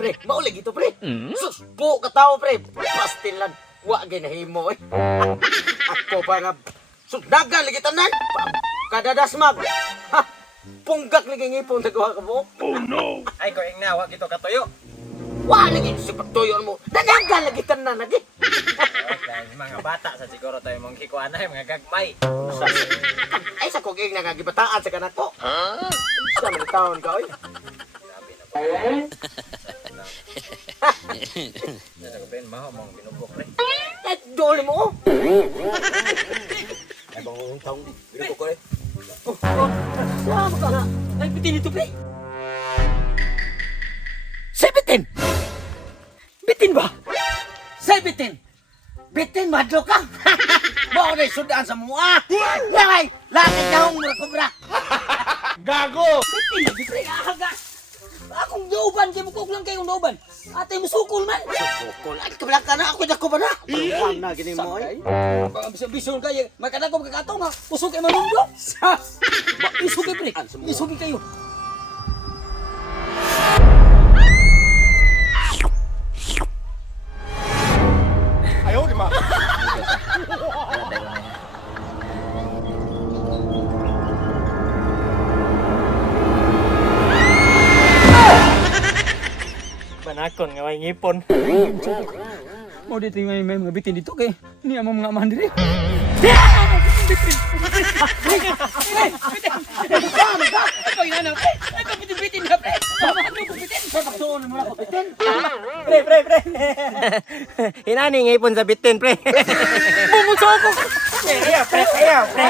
pre. Maulig ito, pre. Sus, po katawa, pre. Pastil lang. Wa ginahimo, eh. Ako ba nga, sundagan, ligitanan. Kadadasmag. Ha, punggak ligingipon, nagawa ka mo. Oh no! Ay, ko ing nawa gito katuyo. Wa lagi si pagtuyon mo. Dadagan, ligitanan lagi. Okay, mga bata sa siguro tayo mong hikuan ay mga gagmay. Ay, sa kuging nagagibataan sa kanak ko. Sa mga taon ka, oy. Grabe na ba? Nasa ko ben maho mong binubok pre. Eh, dole mo, oh. Ay bang taong binubok ko eh. Sama ka nga. Ay, bitin ito, pre. 17! Bitin ba? 17! Bitin, madlo ka! Mao na sudaan sa mua! Langay! Lakit na akong murakobra! Gago! Bitin na, pre! Aga! Akong nauban, kaya mo kuklang kayong nauban. Ate mo sukol man! Sukol? Ay, kabilang ka na! Ako na ko ba na? Pagkuhan na, gini mo, eh. Bison kayo, magkanakom kakatong ha! Usok kayo manundo! Isok kayo, pre! Isok kayo! Ayaw, di ma! Banakon nga may ngipon. Mau dito may mga bitin dito kay ini ang mga mandiri. Inani ngipon sa bitin pre. Bumuso ako! Ayaw pre, ayaw pre.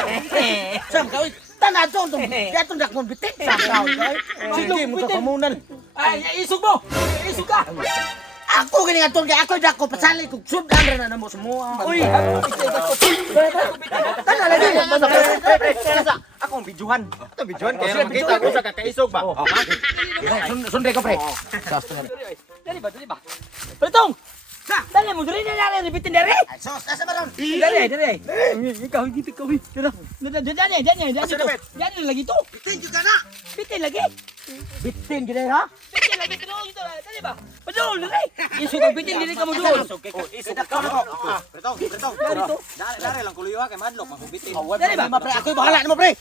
Sam, kawin! Tanadon itong gatong dakmong bitin! Sam, kawin! Sige mo ito pamunan! Ay, isog mo. Isog ka. Ako gini nga kaya ako dako pasali kung sudan rin na mo semua. Uy, Tana lagi Kasa akong bijuhan. Ito bijuhan kaya makita ko sa kakaisog ba. Sunday ka pre. dali ba? Betong. Dali mo dali na bitin dari. Sos, nasa ba ron? Dali. Ikaw gitu kau. Dali lagi tu. Bitin juga na. Bitin lagi. Bitin gini ha? Bitin lagi terus gitu. Dali ba? Betul dali. Isog ang bitin dili ka mo dul. Isog ka na. Pretong. Dari tu. Dali lang kuluyo kay madlok makubitin. Dali ba? Pre, ako bahala mo pre.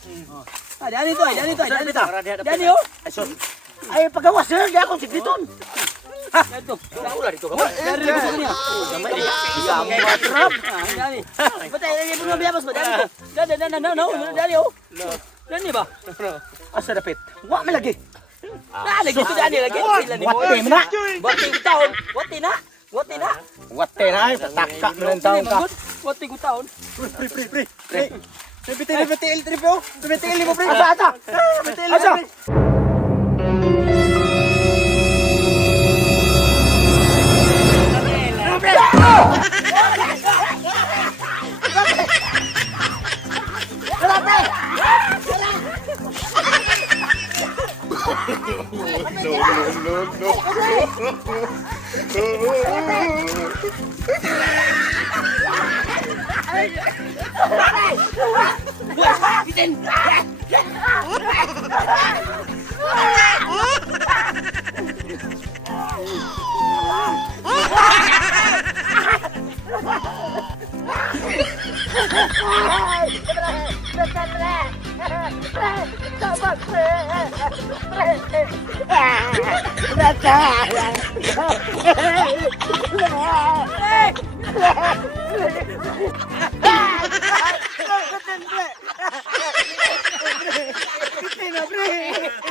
Dali tu. Dali oh. Ay pagawas sir, di ako sigditon. Dito. Ulah dito. Dari dito niya. Iya, matrap. Dali. Patay lagi mo biabas ba dali. Dali oh. Dali ba? Asa dapit? Wa man lagi. Lagi tu dali lagi. Wate man na. Wati taon. Wati na. Wate na, tataka man ang taon ka. Wati ko taon. Pre. Bitil mo pre. Asa. Asa.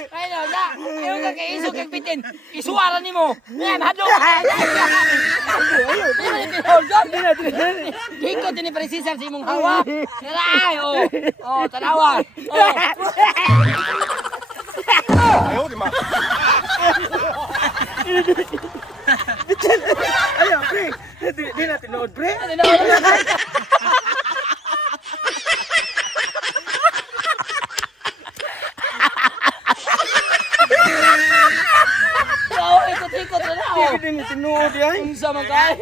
Ayo dah. Ayo kak isu kak bitin. Isuara ni mo. Yan hadlo. Dikot ini presisar si mong hawa. Teray oh. Oh, tanawa. Oh. Ayaw, di ma! Ayaw pre. Di natin nood pre. Oh, ikot-ikot na na. Oh. Hindi niya tinuod yan. Unsa man kay?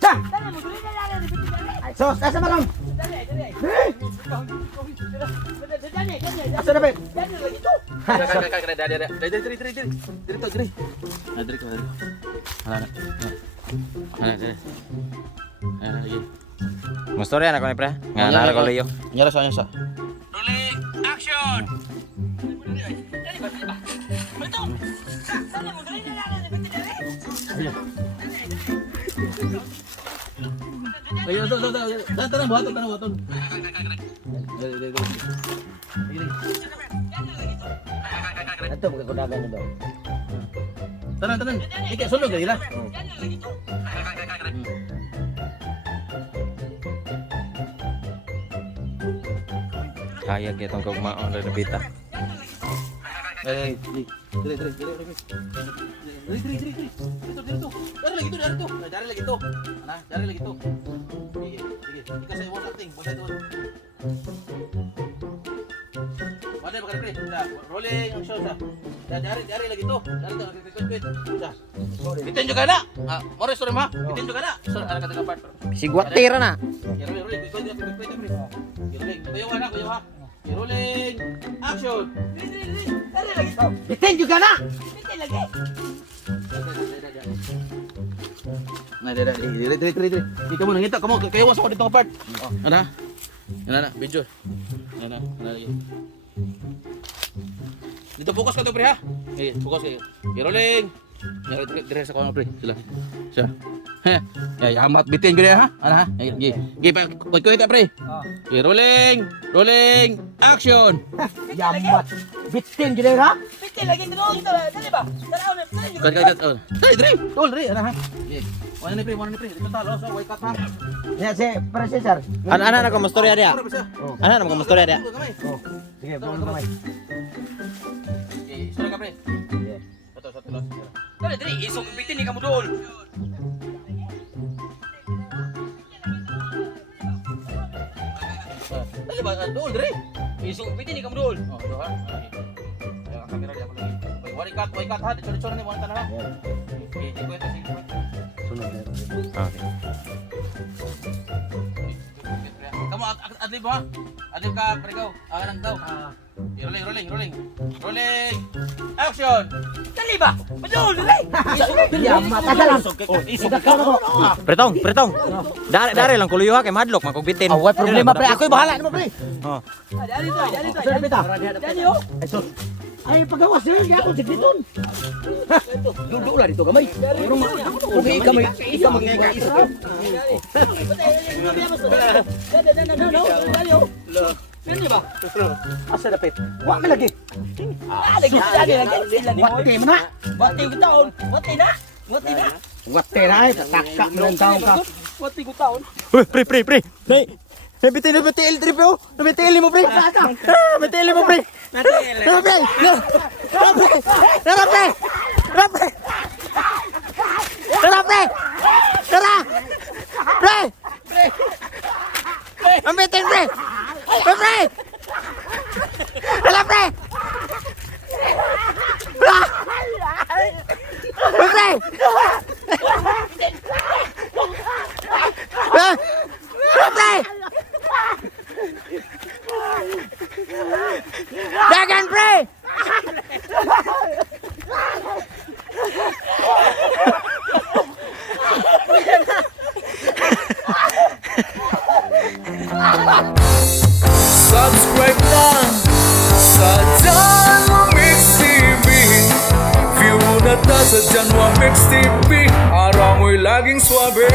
Sa! Dali mo, dali na lang. Ay, sos, asa ba kang? Dali. Asa na ba? Dali lagi to. Gusto rin ako ni pre. Nga nara ko liyo. Nyara sa sa. Rolling action. Betul. Dali mo, dali na lang. Ayo, tanang buhaton. Ito, magkakudagan nyo daw. Tanan. Ika sulog gila. Kaya kitong kagmaon rin nabita. Dire. Dari lagi to. Ana, dari lagi to. Sige. Ika sa iwas acting, boleh doon. Wala ba pre? Rolling ang shot sa. Dari lagi to. Dari to. Sudah. Bitin juga na. More sorry ma. Bitin juga na. Sorry, ara ka tengah part. Sigwatira na. Rolling. Kuya ha. Rolling. Action. Dali lagi to. Bitin juga na! Dali lagi. Nah, dire. Ikaw mo nangita, kayo was ako dito nga part. Ana? Ana, video. Ana lagi. Dito fokus ka to pre ha. Okay, fokus kayo. Okay, rolling. Dire sa kono pre. Sila. Siya. Ya, amat bitin gede ha. Ana ha. Gi pa ko ita pre. Okay, rolling. Action. Yamat! Bitin gila ha? Dali lagi terus. Dali ba? Dali. Kat. Dai, dire. Tol dire ana ha. Okay. Wala ni pre. Dito talo sa white cut ha. Yan si Processor. Ana na ko mastorya dia. Ano ba siya? Ana na ko mastorya dia. Kamay. Oh, sige, pumunta kamay. Okay, isura ka pre. Satu. Dali, isog bitin ni kamu dol. Dali ba? Dol dire. Isog bitin ni kamu dol. Oh, doon ha. Ayan ang camera di ako lagi. White cut ha. Dito ni mo na ha. Okay, sige ito. Sunod na. Okay. Kamu adlib ha. Adlib ka pre ko. Anang daw. Rolling. Action. Dali ba? Betul, dali. Yamat! Asa lang! Isog ka na ko! Pretong. Dari lang kuluyo ha kay madlok makugbitin. Away problema pre, ako'y bahala naman pre! Oh. Dali to. Sir, bita! Dali oh. Ay, sos! Ay, pagawas sir, di ako sigditon! Dulo lang dito kamay! Okay, kamay! Ika mag-iwa isa ka! Dali oh. Dali ba? Asa na pet? Wa ka lagi! Dali. Wate mo na! Wati ko taon. Wati na. Wate na eh! Tataka mo ng taong ka! Wati ko taon. Uy, pre. Nay. Nabitin na BTL trip yo. Nabitin mo pre. Nabitin mo pre. Nabitin. Pre. Nabitin pre. Dagan pre. Subscribe lang sa Janwa Mix TV. View na ta sa Janwa Mix TV. Araw mo'y laging swabe.